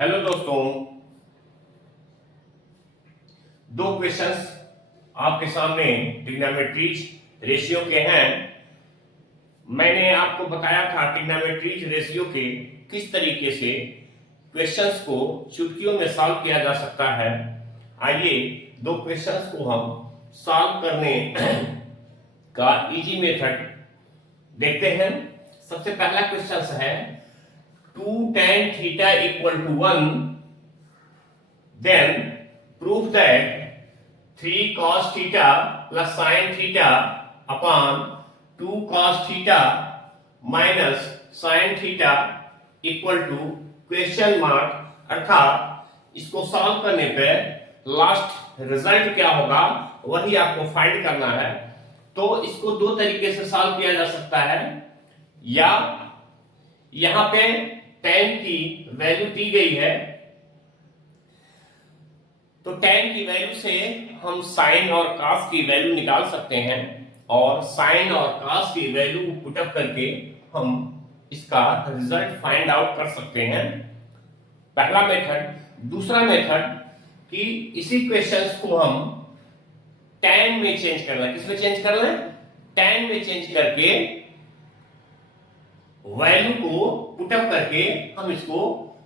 Hello दोस्तों, दो questions आपके सामने ट्रिग्नोमेट्रीज रेशियो के हैं। मैंने आपको बताया था ट्रिग्नोमेट्रीज रेशियो के किस तरीके से क्वेश्चंस को चुटकियों में सॉल्व किया जा सकता है। आइए दो क्वेश्चंस को हम सॉल्व करने का इजी मेथड देखते हैं। सबसे पहला क्वेश्चन है 2 tan theta equal to 1, then prove that 3 cos theta plus sin theta upon 2 cos theta minus sin theta equal to question mark. अर्थात इसको सॉल्व करने पे लास्ट रिजल्ट क्या होगा वही आपको फाइंड करना है। तो इसको दो तरीके से सॉल्व किया जा सकता है, या यहां पे tan की वैल्यू दी गई है तो tan की वैल्यू से हम sin और cos की वैल्यू निकाल सकते हैं, और sin और cos की वैल्यू पुटअप करके हम इसका रिजल्ट फाइंड आउट कर सकते हैं। पहला मेथड। दूसरा मेथड कि इसी क्वेश्चंस को हम tan में चेंज करना है। किसमें चेंज करना है? tan में चेंज करके वैल्यू को पुटअप करके हम इसको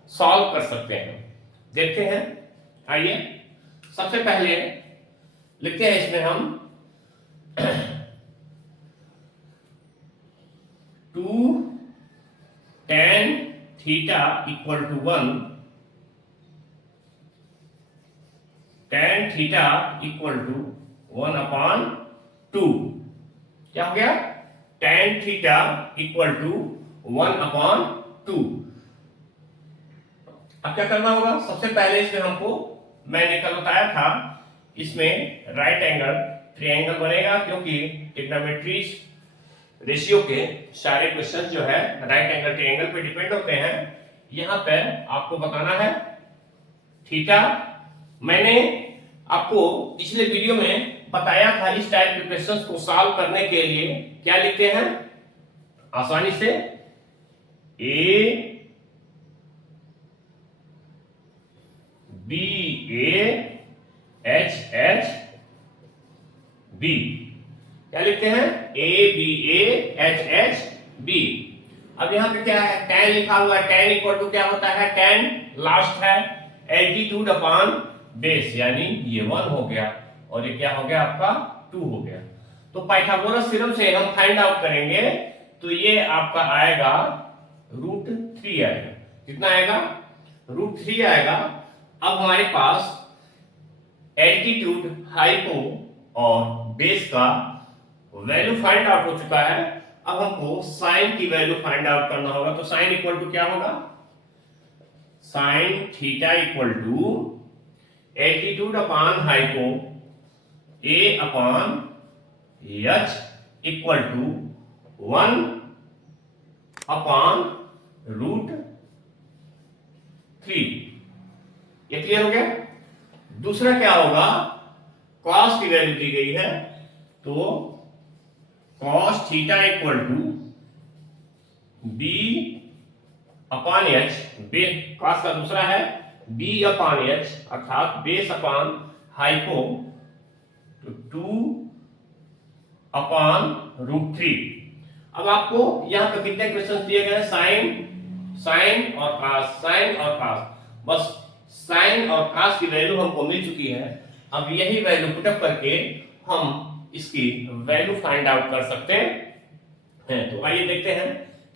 सॉल्व कर सकते हैं। देखते हैं, आइए सबसे पहले लिखते हैं इसमें हम 2 tan theta equal to 1, tan theta equal to 1/2। क्या हो गया? tan theta equal to 1/2। अब क्या करना होगा? सबसे पहले इसमें हमको, मैंने कल बताया था, इसमें राइट एंगल ट्रायंगल बनेगा, क्योंकि ट्रिग्नोमेट्रीज रेशियो के सारे क्वेश्चन जो है राइट एंगल ट्रायंगल पे डिपेंड होते हैं। यहां पे आपको बताना है थीटा। मैंने आपको पिछले वीडियो में बताया था इस टाइप के क्वेश्चंस को सॉल्व करने के लिए क्या लिखते हैं आसानी से, A B A H H B. क्या लिखते हैं? A B A H H B. अब यहां पे क्या है? tan लिखा हुआ है। tan इक्वल टू क्या होता है? tan लास्ट है एल्टीट्यूड अपॉन बेस, यानी ये 1 हो गया और ये क्या हो गया आपका 2 हो गया। तो पाइथागोरस थ्योरम से हम फाइंड आउट करेंगे तो ये आपका आएगा √3 आएगा। कितना आएगा? √3 आएगा। अब हमारे पास एल्टीट्यूड, हाइपो और बेस का वैल्यू फाइंड आउट हो चुका है। अब हमको साइन की वैल्यू फाइंड आउट करना होगा। तो साइन इक्वल टू क्या होगा? Sine theta equal to altitude upon hypo A upon H equal to 1/√3। ये क्लियर हो गया? दूसरा क्या होगा? cos की वैल्यू दी गई है, तो cos theta equal to b upon H. cos का दूसरा है b अपॉन एच, अर्थात बेस अपॉन हाइपो, तो 2/√3। अब आपको यहां पे कितने क्वेश्चन दिए गए हैं? साइन और cos, साइन और cos। बस साइन और cos की वैल्यू हमको मिल चुकी है। अब यही वैल्यू पुटअप करके हम इसकी वैल्यू फाइंड आउट कर सकते हैं। तो आइए देखते हैं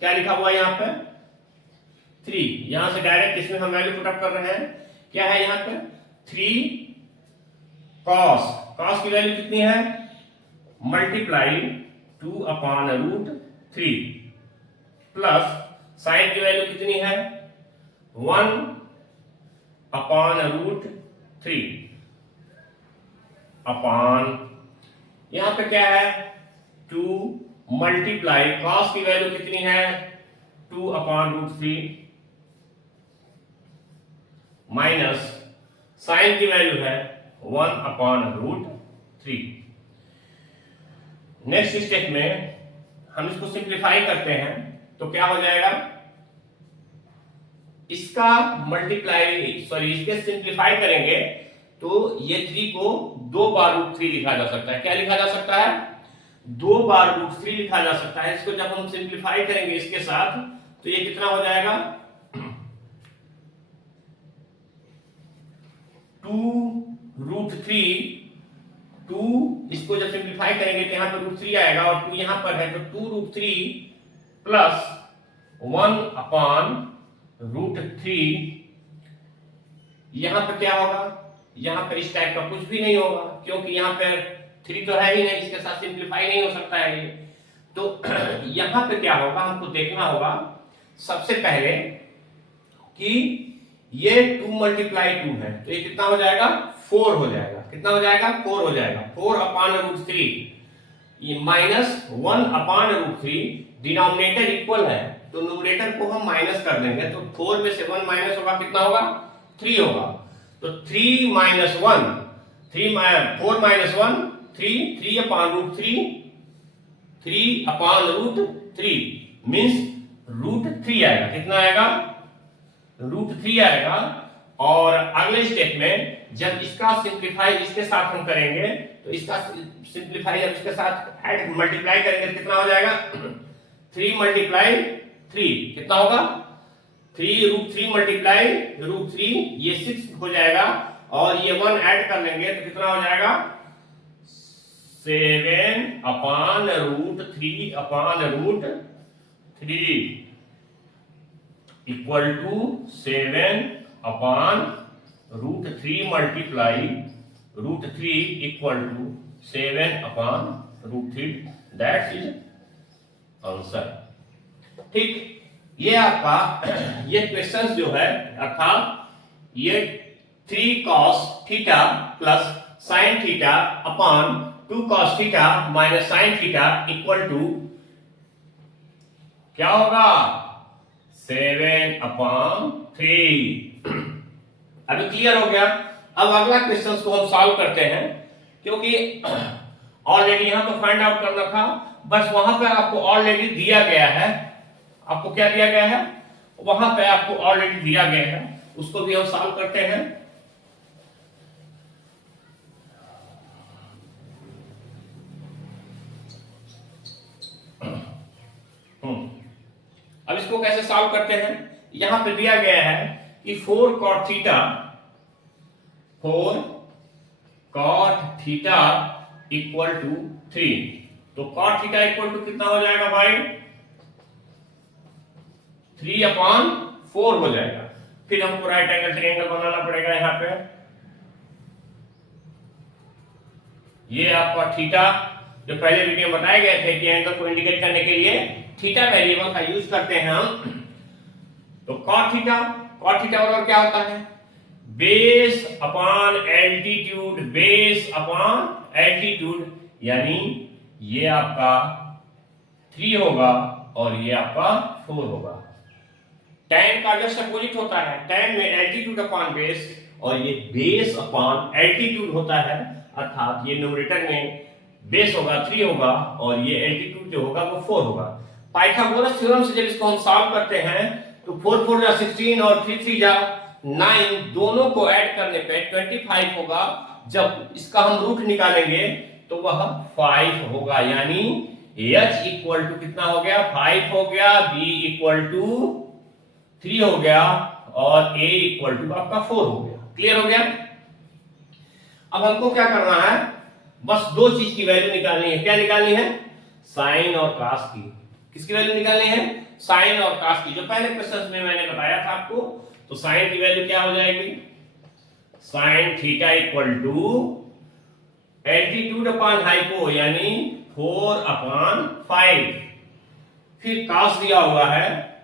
क्या लिखा हुआ है यहां पे 3। यहां से डायरेक्ट इसमें हम वैल्यू पुटअप कर रहे हैं। क्या है यहां पे? 3 cos की वैल्यू कितनी है? मल्टीप्लाई 2/√3 प्लस साइन की वैल्यू कितनी है? 1/√3 अपॉन, यहां पे क्या है? 2 मल्टीप्लाई cos की वैल्यू कितनी है? 2/√3 माइनस साइन की वैल्यू है 1/√3। नेक्स्ट स्टेप में हम इसको सिंप्लीफाई करते हैं तो क्या हो जाएगा? इसका मल्टीप्लाई सॉरी इसके सिंप्लीफाई करेंगे तो ये 3 को 2 बार √3 लिखा जा सकता है। क्या लिखा जा सकता है? 2 बार √3 लिखा जा सकता है। इसको जब हम सिंप्लीफाई करेंगे इसके साथ तो ये कितना हो जाएगा? 2√3 2 इसको जब सिंप्लीफाई करेंगे तो यहाँ पे √3 आएगा और 2 यहाँ पर है तो 2√3 प्लस 1/√3 यहां पर क्या होगा? यहां पर इस टाइप का कुछ भी नहीं होगा क्योंकि यहां पर 3 तो है ही नहीं, इसके साथ सिंप्लीफाई नहीं हो सकता है ये। तो यहां पे क्या होगा हमको देखना होगा सबसे पहले कि ये 2 मल्टीप्लाई 2 है तो ये कितना हो जाएगा? 4 हो जाएगा। कितना हो जाएगा? 4 हो जाएगा। 4/√3 ये माइनस 1/√3 डिनोमिनेटर इक्वल है तो न्यूमरेटर को हम माइनस कर देंगे तो 4 में से 1 माइनस होगा, कितना होगा? 3 होगा। तो 3 - 1 4 - 1 3 3/√3 3/√3 मींस √3 आएगा। कितना आएगा? √3 आएगा। और अगले स्टेप में जब इसका सिंप्लीफाई इसके साथ हम करेंगे तो इसका सिंप्लीफाई जब इसके साथ ऐड मल्टीप्लाई करेंगे तो कितना हो जाएगा? 3 × 3 कितना होगा? 3√3 मल्टीप्लाई √3 ये 6 हो जाएगा और ये 1 ऐड कर लेंगे तो कितना हो जाएगा? 7/√3/√3 equal to 7/√3 multiply √3 equal to 7/√3 that is answer. ठीक, ये आपका ये क्वेश्चन जो है अर्थात ये 3 cos theta plus sin theta upon 2 cos theta minus sin theta equal to क्या होगा? 7/3। अभी क्लियर हो गया। अब अगला क्वेश्चन को हम सॉल्व करते हैं क्योंकि ऑलरेडी यहां तो फाइंड आउट करना था, बस वहां पर आपको ऑलरेडी दिया गया है। आपको क्या दिया गया है? वहां पे आपको ऑलरेडी दिया गया है, उसको भी हम सॉल्व करते हैं। अब इसको कैसे सॉल्व करते हैं? यहां पे दिया गया है कि 4 cot थीटा इक्वल टू 3 तो cot थीटा इक्वल टू कितना हो जाएगा भाई? 3/4 हो जाएगा। फिर हमको राइट एंगल ट्रायंगल बनाना पड़ेगा। यहां पे ये आपका थीटा जो पहले वीडियो में बताए गए थे कि एंगल को इंडिकेट करने के लिए थीटा वेरिएबल का यूज करते हैं हम। तो cot थीटा बराबर क्या होता है? बेस अपॉन एल्टीट्यूड यानी ये आपका 3 होगा और ये आपका 4 होगा। tan का जस्ट अपोजिट होता है। tan में एल्टीट्यूड अपॉन बेस और ये बेस अपॉन एल्टीट्यूड होता है अर्थात ये न्यूमरेटर में बेस होगा 3 होगा और ये एल्टीट्यूड जो होगा वो 4 होगा। पाइथागोरस थ्योरम से जब इसको हम सॉल्व करते हैं तो 4 4 जा 16 और 3 3 जा 9 दोनों को ऐड करने पे 25 होगा। जब इसका हम रूट निकालेंगे तो वह 5 होगा यानी h इक्वल टू कितना हो गया? 5 हो गया, b इक्वल टू 3 हो गया और a इक्वल टू आपका 4 हो गया। क्लियर हो गया? अब हमको क्या करना है? बस 2 चीज की वैल्यू निकालनी है। क्या निकालनी है? साइन और कास की। किसकी वैल्यू निकालनी है? साइन और कास की। जो पहले क्वेश्चन में मैंने बताया था आपको, तो साइन की वैल्यू क्या हो जाएगी? Sine theta equal to altitude upon hypo यानी 4/5। फिर कास दिया हुआ है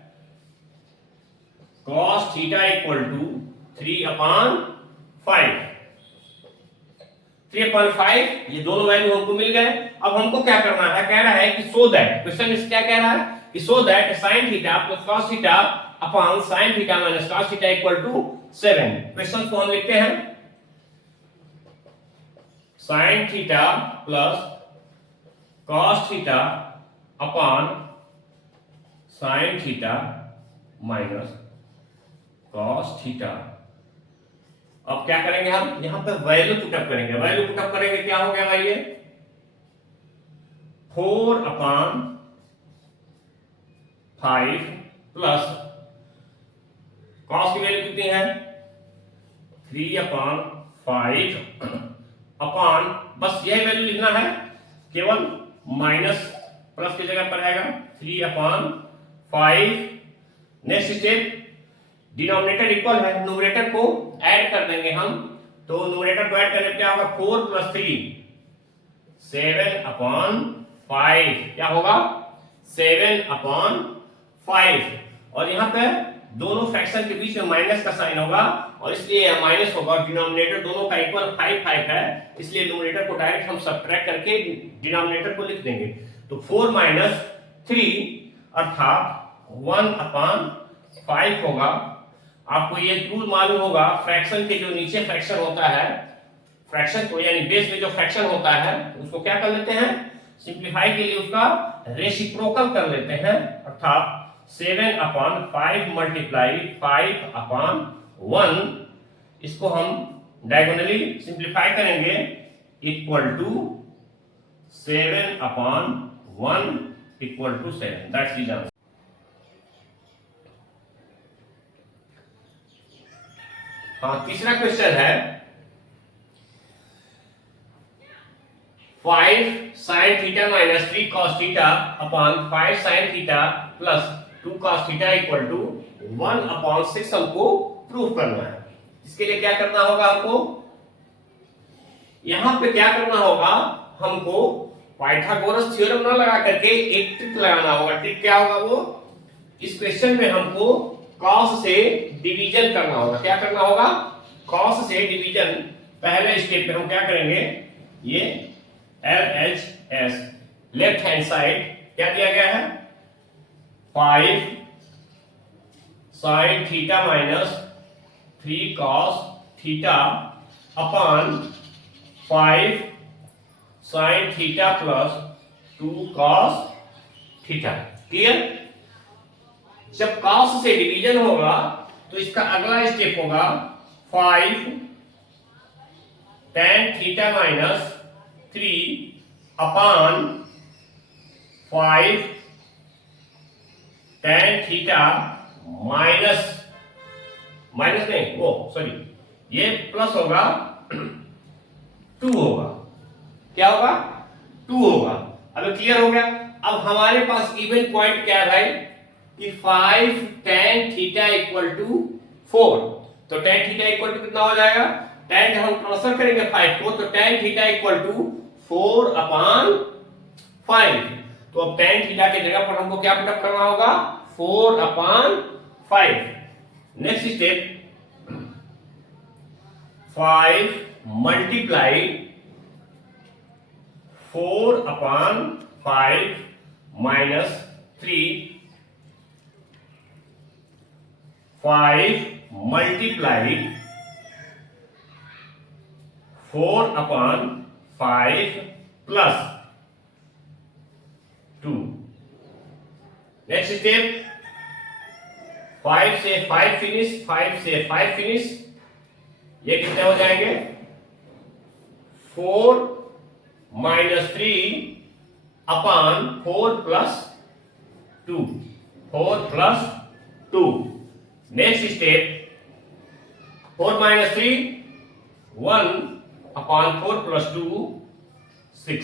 cos थीटा इक्वल टू 3/5। 3/5 ये दोनों वैल्यू हमको मिल गए। अब हमको क्या करना है? कह रहा है कि सो दैट क्वेश्चन इस क्या कह रहा है कि so that sin theta plus cos theta upon sin theta minus cos theta equal to 7। Question को हम लिखते हैं sin theta plus cos theta upon sin theta minus cos theta. अब क्या करेंगे हम, यहां पे वैल्यू पुटअप करेंगे। वैल्यू पुटअप करेंगे, क्या हो गया भाई, ये 4/5 प्लस कॉस की वैल्यू कितनी है 3/5 अपॉन, बस यही वैल्यू लिखना है, केवल माइनस प्लस की जगह पर आएगा 3/5। नेक्स्ट स्टेप, डिनोमिनेटर इक्वल है, न्यूमरेटर को ऐड कर देंगे हम। तो न्यूमरेटर को ऐड करने पे क्या होगा, 4 + 3 7/5, क्या होगा 7/5। और यहाँ पे दोनों फ्रैक्शन के बीच में माइनस का साइन होगा और इसलिए यह माइनस होगा, और डिनोमिनेटर दोनों का इक्वल 5 है, इसलिए न्यूमरेटर को डायरेक्ट हम सबट्रैक्ट करके डिनोमिनेटर को लिख देंगे। तो 4 - 3 अर्थात 1/5 होगा। आपको ये रूल मालूम होगा, फ्रैक्शन के जो नीचे फ्रैक्शन होता है, फ्रैक्शन को यानी बेस में जो फ्रैक्शन होता है उसको क्या कर लेते हैं, सिंप्लीफाई के लिए उसका रेसिप्रोकल कर लेते हैं, अर्थात 7/5 × 5/1, इसको हम डायगोनली सिंप्लीफाई करेंगे equal to 7/1 equal to 7। That's the answer. हाँ, तीसरा क्वेश्चन है 5 sin theta - 3 cos theta upon 5 sin theta plus 2 cos theta equal to 1/6 हमको प्रूफ करना है। इसके लिए क्या करना होगा हमको, यहां पे क्या करना होगा, हमको पाइथागोरस थ्योरम ना लगा करके एक ट्रिक लगाना होगा। ट्रिक क्या होगा वो, इस क्वेश्चन में हमको cos से डिवीजन करना होगा। क्या करना होगा, cos से डिवीजन। पहले स्टेप पे हम क्या करेंगे, ये LHS लेफ्ट हैंड साइड क्या दिया गया है, 5 sin theta - 3 cos theta upon 5 sin theta plus 2 cos theta. Clear. जब cos से डिवीजन होगा तो इसका अगला स्टेप होगा 5 tan theta - 3 upon 5 tan theta minus नहीं, वो सॉरी, ये प्लस होगा 2 होगा। क्या होगा, 2 होगा। अब क्लियर हो गया। अब हमारे पास इवन पॉइंट क्या है भाई, कि 5 tan थीटा इक्वल टू 4। तो tan थीटा इक्वल टू कितना हो जाएगा, tan जब हम ट्रांसफर करेंगे 5 को, तो tan थीटा इक्वल टू 4/5। तो अब tan थीटा की जगह पर हमको क्या पुटअप करना होगा, 4/5। Next step, 5 multiply 4/5 minus 3, 5 multiply 4/5 plus 2। Next step, 5 से 5 फिनिश, 5 से 5 फिनिश, ये कितने हो जाएंगे, 4 - 3 अपॉन 4 + 2, 4 + 2। नेक्स्ट स्टेप, 4 - 3 1 अपॉन 4 + 2 6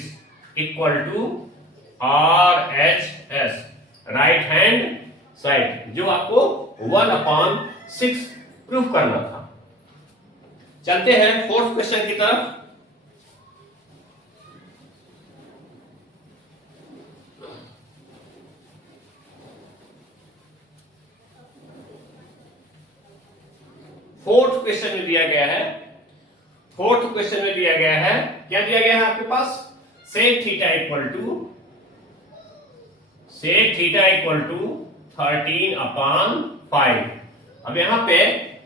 equal to RHS right hand side, जो आपको 1/6 प्रूफ करना था। चलते हैं फोर्थ क्वेश्चन की तरफ। फोर्थ क्वेश्चन में दिया गया है, क्या दिया गया है आपके पास, sec थीटा इक्वल टू 13/5। अब यहां पे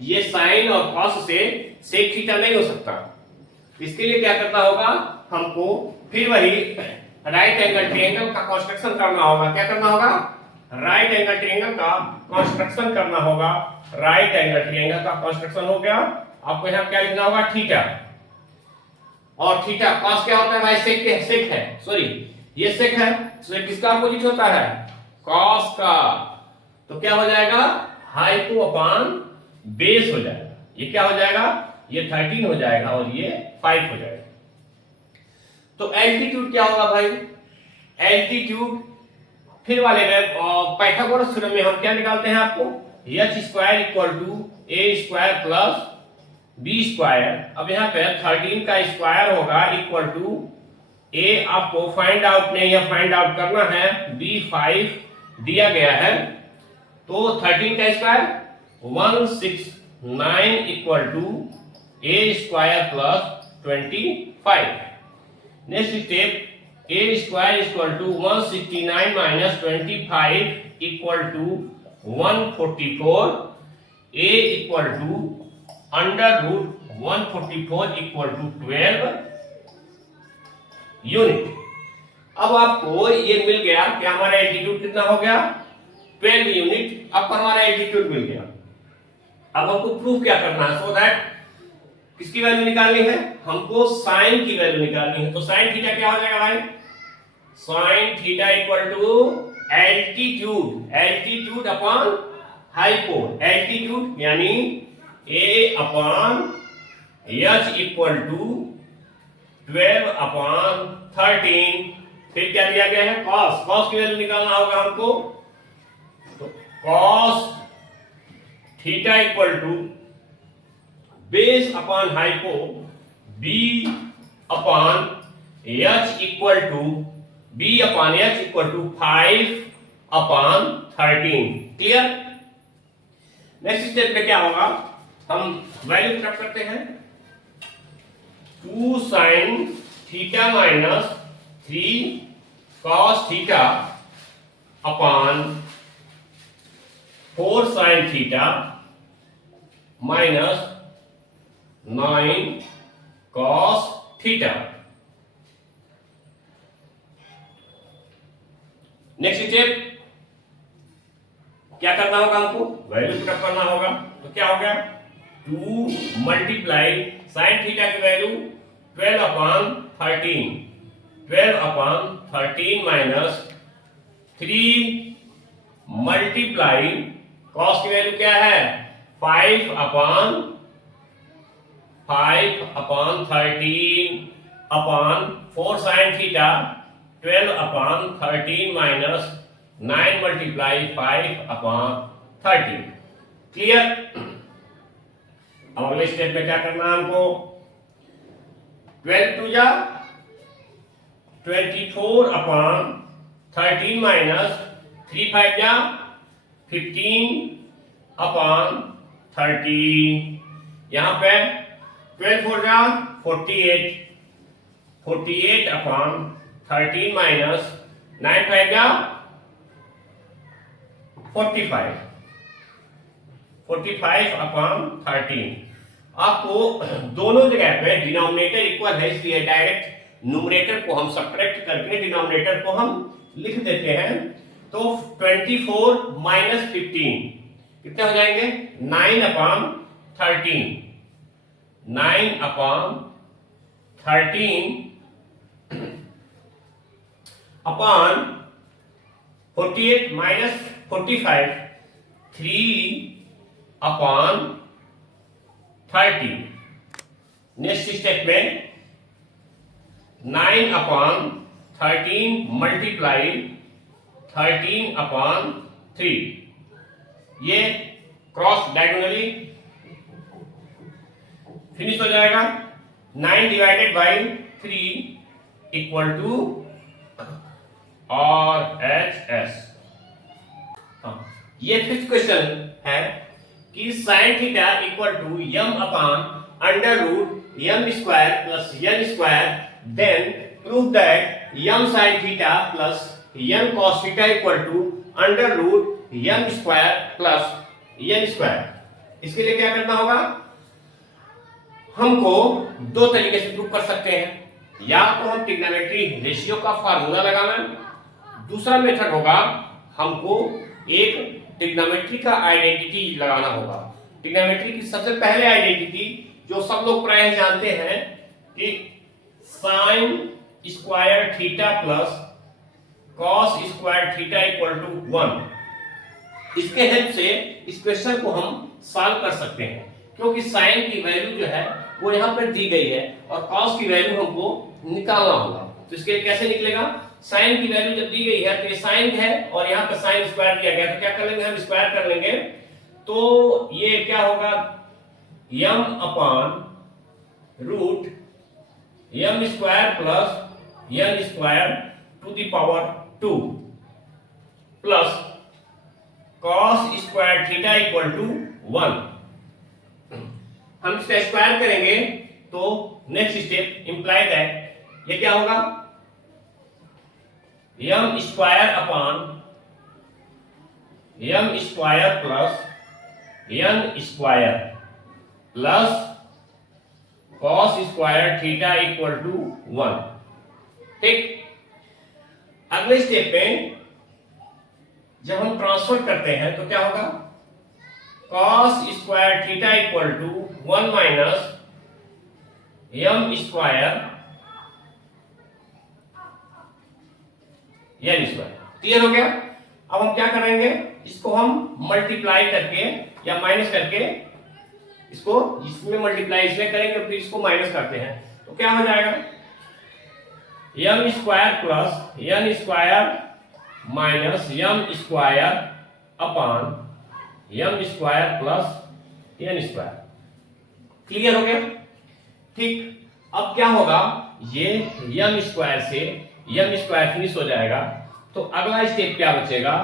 ये साइन और cos से sec थीटा नहीं हो सकता, इसके लिए क्या करना होगा, हमको फिर वही राइट एंगल ट्रायंगल का कंस्ट्रक्शन करना होगा। क्या करना होगा, राइट एंगल ट्रायंगल का कंस्ट्रक्शन करना होगा। राइट एंगल ट्रायंगल का कंस्ट्रक्शन हो गया, आपको यहाँ क्या लिखना होगा, थीटा। और थीटा कॉस क्या होता है भाई, सेक है, सॉरी ये सेक है, तो किसका अपोजिट होता है, कॉस का। तो क्या हो जाएगा, हाइपो अपॉन बेस हो जाएगा। ये क्या हो जाएगा, ये 13 हो जाएगा और ये 5 हो जाएगा। तो एल्टीट्यूड क्या होगा भाई, एल्टीट्यूड फिर वाले में पाइथागोरस थ्योरम में हम क्या निकालते हैं आपको, h square equal to a square plus b square. अब यहाँ पे 13 का स्क्वायर होगा इक्वल टू a, आपको फाइंड आउट नहीं है, फाइंड आउट करना है, b 5 दिया गया है। तो 13 का square 169 equal to a square plus 25। Next step, a square equal to 169 minus 25 equal to 144, a equal to under root 144 equal to 12 unit. अब आपको ये मिल गया कि हमारा एल्टीट्यूड कितना हो गया, 12 यूनिट। अब हमारा एल्टीट्यूड मिल गया। अब हमको प्रूफ क्या करना है, सो दैट किसकी वैल्यू निकालनी है, हमको साइन की वैल्यू निकालनी है। तो साइन थीटा क्या हो जाएगा भाई, sine theta equal to altitude, altitude upon hypo, altitude यानी a upon h equal to 12 upon 13। फिर क्या दिया गया है, cos, cos की वैल्यू निकालना होगा हमको। तो cos theta equal to base upon hypo b upon h equal to b upon h equal to 5 upon 13। Clear. Next step में क्या होगा, हम वैल्यू पुट करते हैं, 2 sine theta minus 3 cos theta upon 4 sine theta minus 9 cos theta. Next step क्या करना होगा, हमको वैल्यू पुट करना होगा। तो क्या हो गया, 2 मल्टीप्लाई साइन थीटा की value 12 upon 13, 12 upon 13 minus 3 multiply cos की वैल्यू क्या है, 5 upon 13 upon 4 sine theta 12 upon 13 minus 9 multiply 5 upon 13। Clear. अब अगले स्टेप में क्या करना है हमको, 12 टू जा 24 अपॉन 13 माइनस 3 5 जा 15 अपॉन 13। यहां पे 12 4 जा 48, 48 अपॉन 13 माइनस 9 5 जा 45, 45 अपॉन 13। आपको दोनों जगह पे डिनोमिनेटर इक्वल है, इसलिए डायरेक्ट न्यूमरेटर को हम सब्ट्रैक्ट करके डिनोमिनेटर को हम लिख देते हैं। तो 24 माइनस 15 कितने हो जाएंगे, 9 upon 13, 9 upon 13 upon 48 minus 45, 3 upon 30। Next step में 9 अपॉन 13 मल्टीप्लाई 13 अपॉन 3, ये क्रॉस डायगोनली फिनिश हो जाएगा। 9 divided by 3 equal to RHS। ये फिफ्थ क्वेश्चन है कि sine theta equal to m upon under root m square plus n square, then prove that m sine theta plus n cos theta equal to under root m square plus n square. इसके लिए क्या करना होगा, हमको दो तरीके से prove कर सकते हैं, या तो हम ट्रिग्नोमेट्री रेशियो का फार्मूला लगाना, दूसरा मेथड होगा हमको एक ट्रिग्नोमेट्री का आइडेंटिटी लगाना होगा। ट्रिग्नोमेट्री की सबसे पहले आइडेंटिटी जो सब लोग प्राय जानते हैं कि sine square theta plus cos square theta equal to 1। इसके हेल्प से इस क्वेश्चन को हम सॉल्व कर सकते हैं, क्योंकि साइन की वैल्यू जो है वो यहाँ पर दी गई है और कॉस की वैल्यू हमको निकालना होगा। तो इसके कैसे निकलेगा? साइन की वैल्यू जब दी गई है तो ये साइन है और यहाँ पर साइन स्क्वायर दिया गया, तो क्या कर लेंगे हम? स्क्वायर कर लेंगे। तो ये क्या होगा? M upon root m square plus n square to the power 2 plus cos square theta equal to 1। हम इसका स्क्वायर करेंगे तो नेक्स्ट स्टेप इंप्लाई दैट ये क्या होगा? M square upon m square plus n square plus cos square theta equal to 1। ठीक, अगले step में जब हम ट्रांसफर करते हैं तो क्या होगा? Cos square theta equal to 1 minus m square n square. Clear हो गया? अब हम क्या करेंगे? इसको हम मल्टीप्लाई करके या माइनस करके इसको इसमें मल्टीप्लाई इसमें करेंगे, फिर इसको माइनस करते हैं तो क्या हो जाएगा? M square plus n square minus m square upon m square plus n square. Clear हो गया? ठीक, अब क्या होगा? ये यम स्क्वायर से यम स्क्वायर फिनिश हो जाएगा, तो अगला स्टेप क्या बचेगा?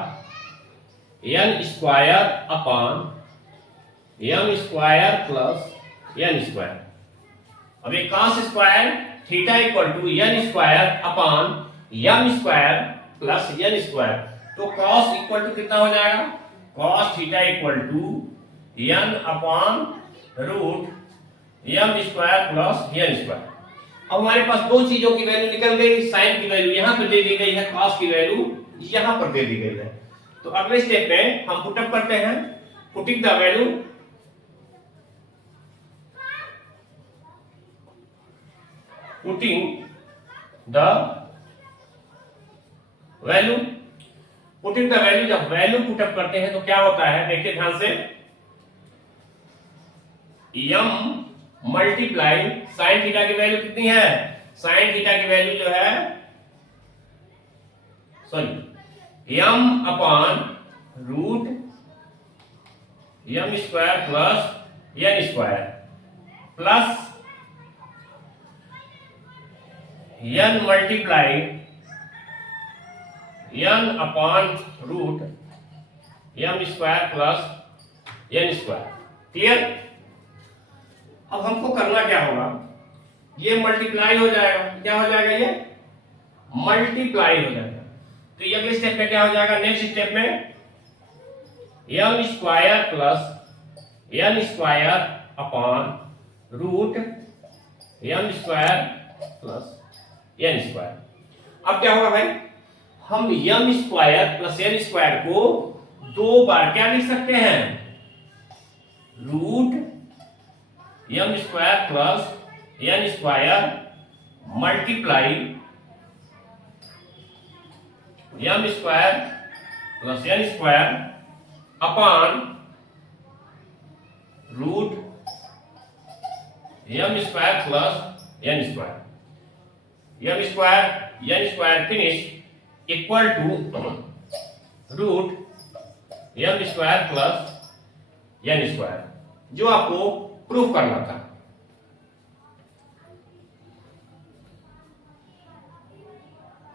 N square upon m square plus n square. अब ये cos square theta equal to n square upon m square plus n square, तो कॉस इक्वल टू कितना हो जाएगा? Cos theta equal to n upon root m square plus n square. अब हमारे पास दो चीजों की वैल्यू निकल गई। साइन की वैल्यू यहां पर दे दी गई है, कॉस की वैल्यू यहां पर दे दी गई है। तो अगले स्टेप में हम पुटअप करते हैं। Putting the value putting the value putting the value जब वैल्यू पुटअप करते हैं तो क्या होता है? देखिए ध्यान से, यम मल्टीप्लाई साइन थीटा की वैल्यू कितनी है? साइन थीटा की वैल्यू जो है m upon root m square plus n square plus n multiply n upon root m square plus n square. Clear? अब हमको करना क्या होगा? ये मल्टीप्लाई हो जाएगा। क्या हो जाएगा? ये मल्टीप्लाई हो जाएगा। तो ये अगले स्टेप में क्या हो जाएगा? नेक्स्ट स्टेप में m square plus n square upon root m square plus n square. अब क्या होगा भाई? हम m square plus n square को दो बार क्या लिख सकते हैं? Root m square plus n square multiply m square plus n square upon root m square plus n square. M square n square finish equal to root m square plus n square, जो आपको proof करना था।